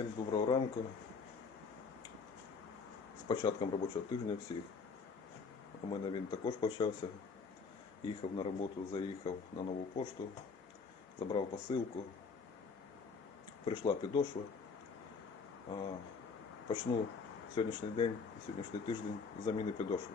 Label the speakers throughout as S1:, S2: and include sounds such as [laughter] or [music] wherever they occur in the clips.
S1: Всім доброго ранку. З початком робочого тижня всіх. У мене він також почався. Їхав на роботу, заїхав на нову пошту, забрав посилку. Прийшла підошва. Почну сьогоднішній день, сьогоднішній тиждень заміни підошви.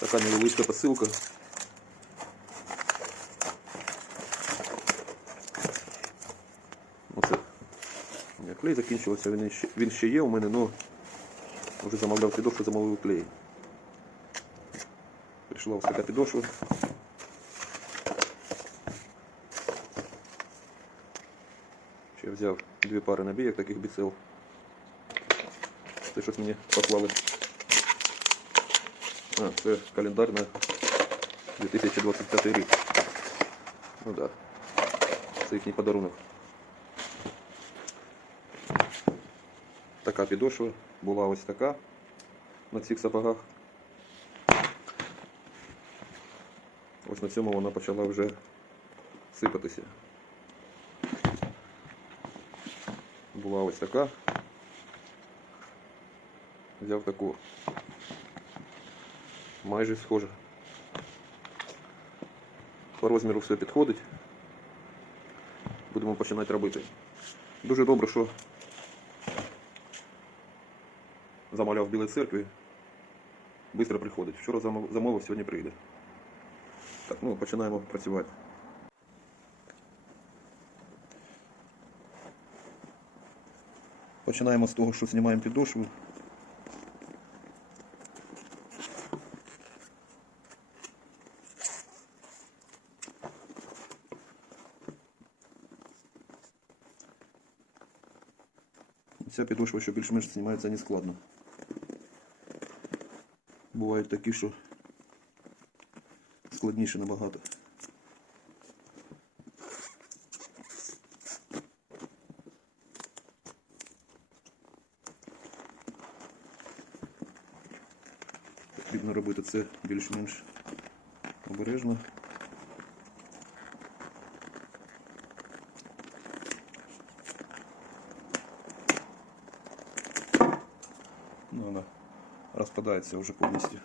S1: Така невеличка посилка. Клей закінчився, він ще, він ще є у мене, але вже замовляв підошву, замовив клей. Прийшла ось така підошва. Ще взяв дві пари набійок таких біцел. Це щось мені послали. А, це календар на 2025 рік. Ну так. Да. Це їхній подарунок. Така підошва була ось така на цих сапогах. Ось на цьому вона почала вже сипатися. Була ось така. Взяв таку. Майже схоже. По розміру все підходить. Будемо починати робити. Дуже добре, що замовляв в Білій церкві. Бистро приходить. Вчора замов- замовив, сьогодні прийде. Так, ну починаємо працювати. Починаємо з того, що знімаємо підошву. Ця підошва, що більш-менш знімається нескладно. Бувають такі, що складніше набагато. Потрібно робити це більш-менш обережно. Ну, вона розпадається вже повністю.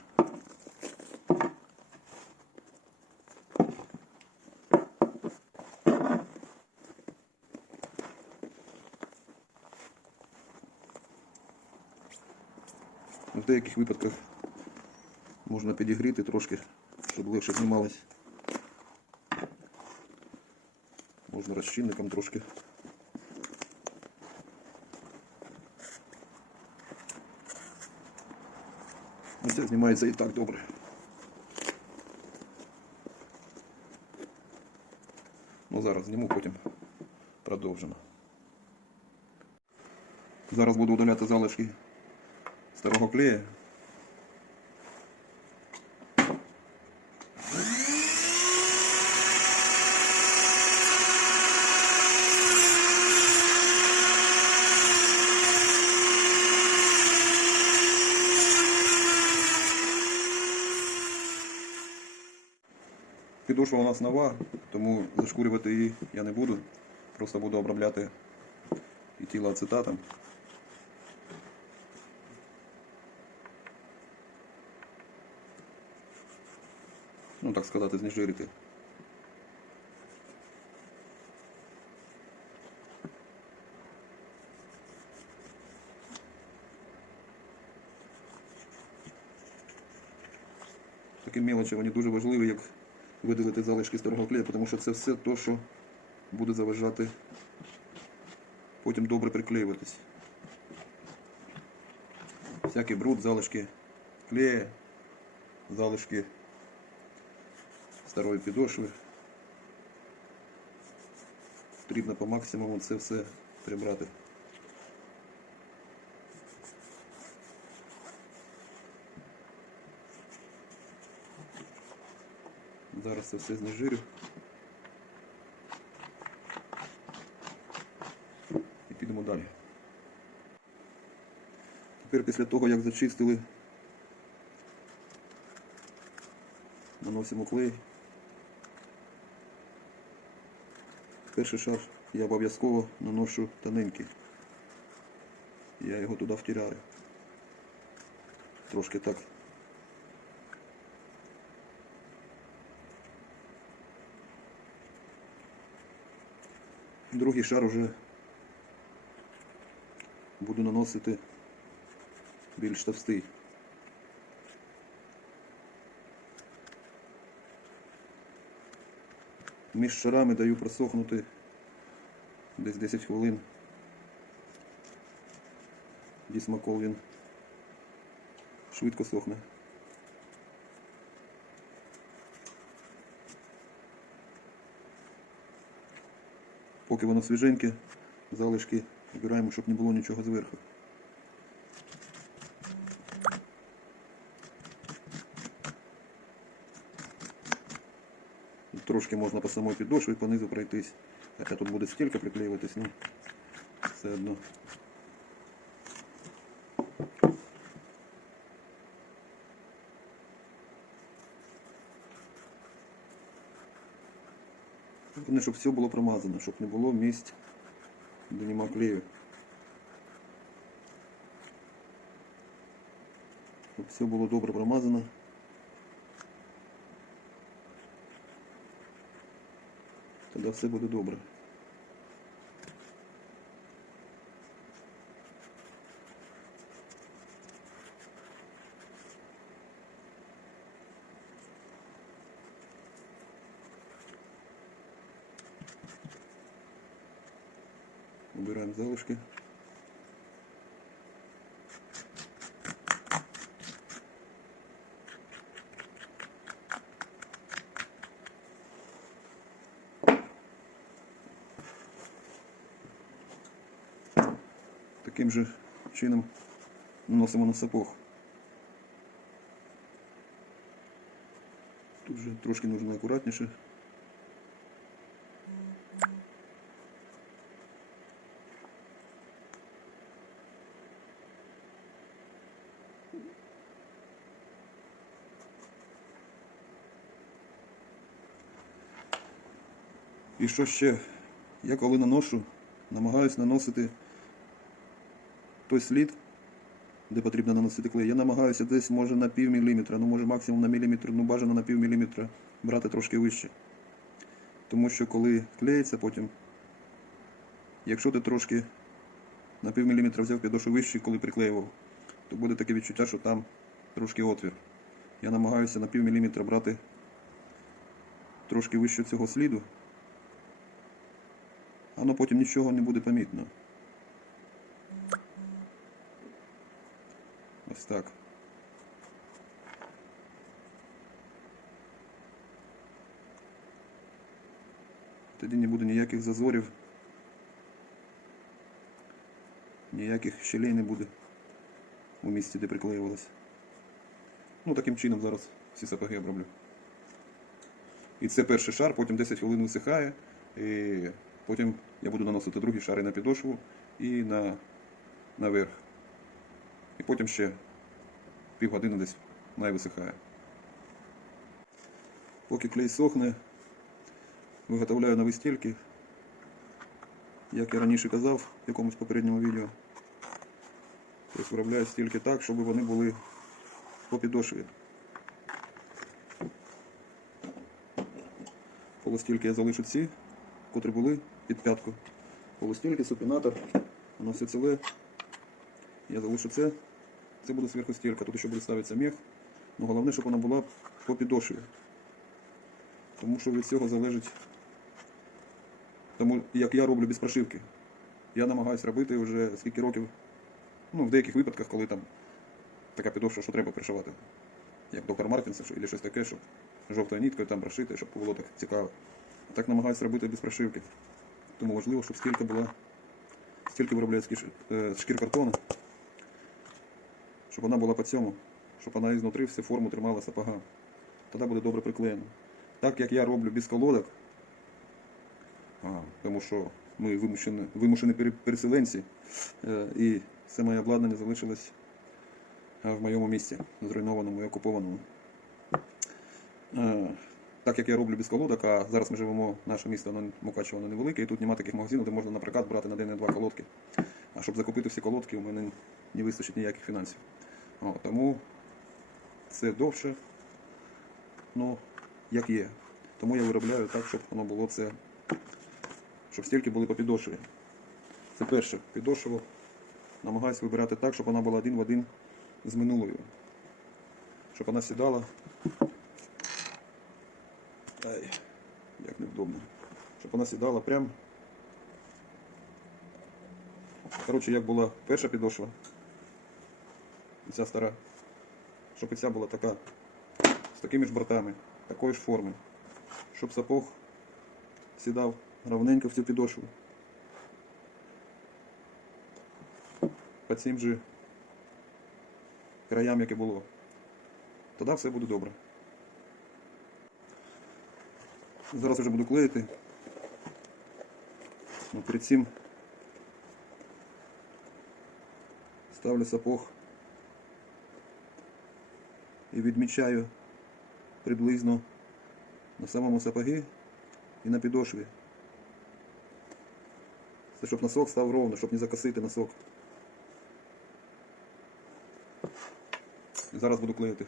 S1: В деяких випадках можна підігріти трошки, щоб легше знімалось. Можна розчинником трошки. Це знімається і так добре. Ну зараз зніму, потім продовжимо. Зараз буду удаляти залишки старого клея. Підошва у нас нова, тому зашкурювати її я не буду. Просто буду обробляти і тіло ацетатом. Ну, так сказати, знежирити. Такі мелочі, вони дуже важливі, як видалити залишки старого клею, тому що це все те, що буде заважати потім добре приклеюватись. Всякий бруд, залишки клея, залишки старої підошви. Потрібно по максимуму це все прибрати. Зараз це все знежирю. І підемо далі. Тепер після того, як зачистили, наносимо клей. Перший шар я обов'язково наношу тоненький. я його туди втіряю. Трошки так. Другий шар уже буду наносити більш товстий. Між шарами даю просохнути десь 10 хвилин. Дісмакол він швидко сохне. Поки воно свіженьке, залишки збираємо, щоб не було нічого зверху. Трошки можна по самій підошві понизу пройтись. Хоча тут буде стільки приклеюватись, ну все одно. Головне, щоб все було промазано, щоб не було місць, де нема клею. Щоб все було добре промазано. Тоді все буде добре. Убираем залышки. Таким же чином наносимо на сапог. Тут же трошки нужно акуратніше. І що ще? Я коли наношу, намагаюсь наносити той слід, де потрібно наносити клей. Я намагаюся десь може на пів міліметра, ну може максимум на міліметр, ну бажано на пів міліметра брати трошки вище. Тому що коли клеїться потім, якщо ти трошки на пів міліметра взяв підошу вище, коли приклеював, то буде таке відчуття, що там трошки отвір. Я намагаюся на пів міліметра брати трошки вище цього сліду, воно потім нічого не буде помітно. Ось так. Тоді не буде ніяких зазорів, ніяких щелей не буде у місці, де приклеювалось. Ну, таким чином зараз всі сапоги оброблю. І це перший шар, потім 10 хвилин висихає. І потім я буду наносити другі шари на підошву і на, наверх. І потім ще півгодини десь най висихає. Поки клей сохне, виготовляю нові стільки. Як я раніше казав в якомусь попередньому відео. Тобто виробляю стільки так, щоб вони були по підошві. Полостільки я залишу ці, котрі були під п'ятку. Полостільки, супінатор, воно все ціле. Я залишу це. Це буде зверху стілька. Тут ще буде ставитися мех. Ну, головне, щоб вона була по підошві. Тому що від цього залежить, тому як я роблю без прошивки. Я намагаюся робити вже скільки років, ну, в деяких випадках, коли там така підошва, що треба пришивати. Як доктор Мартінс або щось таке, щоб жовтою ниткою там прошити, щоб було так цікаво. Так намагаюся робити без прошивки. Тому важливо, щоб стілька була, стільки кіш- е, шкір картону, щоб вона була по цьому, щоб вона ізнутри всю форму тримала сапога. Тоді буде добре приклеєно. Так як я роблю без колодок, а, тому що ми вимушені, вимушені переселенці, е, і все моє обладнання залишилось е, в моєму місці, зруйнованому і окупованому. Так як я роблю без колодок, а зараз ми живемо, наше місто воно Мукачево воно невелике, і тут немає таких магазинів, де можна на прокат брати на день-два колодки. А щоб закупити всі колодки, у мене не вистачить ніяких фінансів. О, тому це довше, ну, як є. Тому я виробляю так, щоб воно було це, щоб стільки були по підошві. Це перше. Підошву намагаюся вибирати так, щоб вона була один в один з минулою. Щоб вона сідала. Ай, як невдобно. Щоб вона сідала прям. Коротше, як була перша підошва. Ця стара. Щоб і ця була така. З такими ж бортами, такої ж форми. Щоб сапог сідав равненько в цю підошву. По цим же краям, як і було. Тоді все буде добре. Зараз вже буду клеїти. Ну, перед цим ставлю сапог і відмічаю приблизно на самому сапогі і на підошві. Це щоб носок став ровно, щоб не закосити носок. Зараз буду клеїти.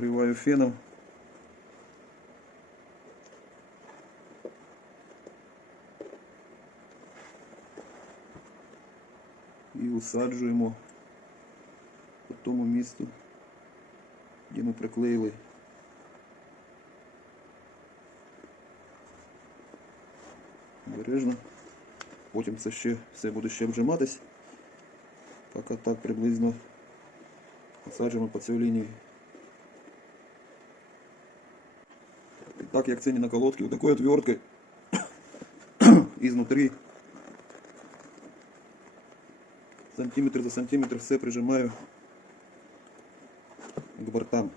S1: Тут феном. І усаджуємо по тому місту, де ми приклеїли. Обережно. Потім це ще все буде ще вжиматись. Поки так приблизно посаджуємо по цій лінії. Так як це не на колодке, вот такой отверткой изнутри [coughs] сантиметр за сантиметр все прижимаю к бортам.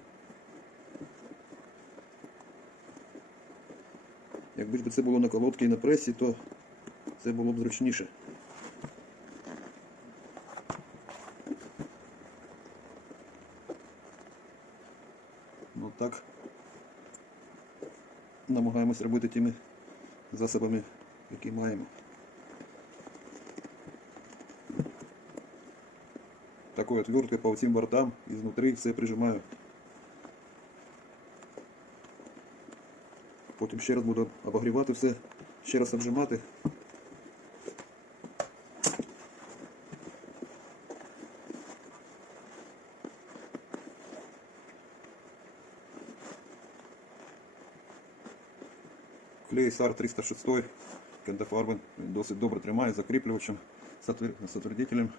S1: Якби це було на колодці і на пресі, то це було б зручніше. Ну так намагаємось робити тими засобами, які маємо. Такою отверткою по всім бортам і знутрі все прижимаю. Потім ще раз буду обогрівати все, ще раз обжимати. SAR 306 кентафарбен він досить добре тримає закріплювачем, затвердителем.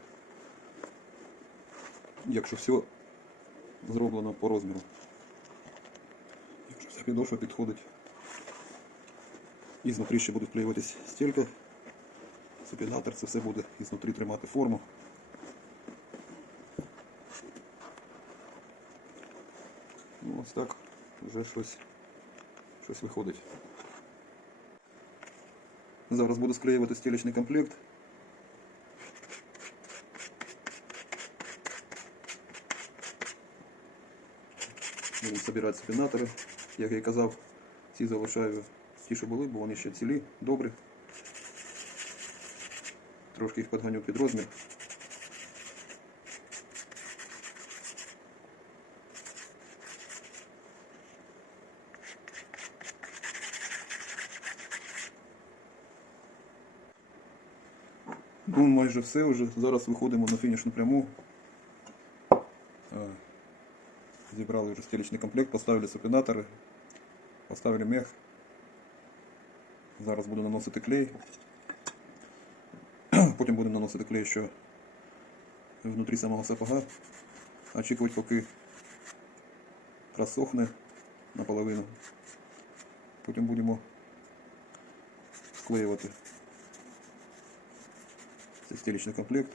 S1: Якщо все зроблено по розміру. Якщо вся підошва підходить. І знутрі ще буде вклеюватись стільки. Супінатор це все буде і знутрі тримати форму. Ну, ось так вже щось, щось виходить. Зараз буду склеювати стілечний комплект. Будемо збирати спінатори. Як я і казав, ці залишаю ті, що були, бо вони ще цілі, добрі. Трошки їх підганю під розмір. Ну, майже все вже. Зараз виходимо на фінішну пряму. Е, Зібрали вже стілечний комплект, поставили супінатори, поставили мех. Зараз буду наносити клей. [clears throat] Потім будемо наносити клей ще внутрі самого сапога. Очікувати, поки просохне наполовину. Потім будемо склеювати стілечний комплект.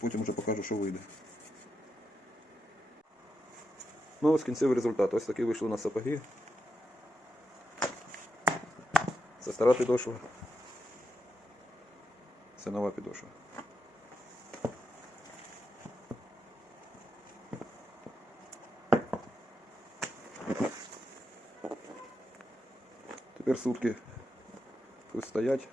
S1: Потім вже покажу, що вийде. Ну ось кінцевий результат. Ось такі вийшли у нас сапоги. Це стара підошва. Це нова підошва. Тепер сутки пусть стоять.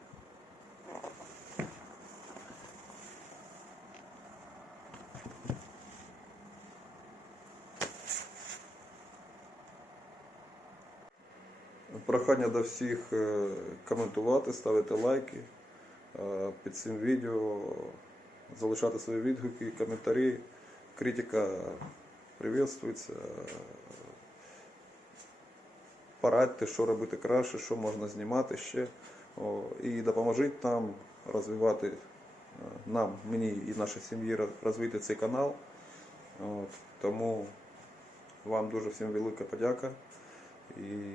S1: Прохання до всіх е, коментувати, ставити лайки е, під цим відео, залишати свої відгуки, коментарі. Критика приветствується. Порадьте, що робити краще, що можна знімати ще. І допоможіть нам розвивати, е, нам, мені і нашій сім'ї розвити цей канал. Тому вам дуже всім велика подяка. І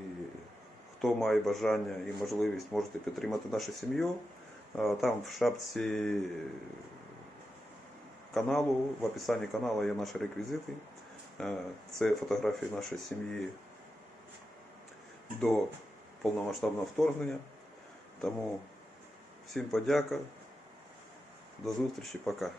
S1: хто має бажання і можливість, можете підтримати нашу сім'ю. Е, Там в шапці каналу, в описанні каналу є наші реквізити. Е, Це фотографії нашої сім'ї до повномасштабного вторгнення. Тому всім подяка. До зустрічі, пока.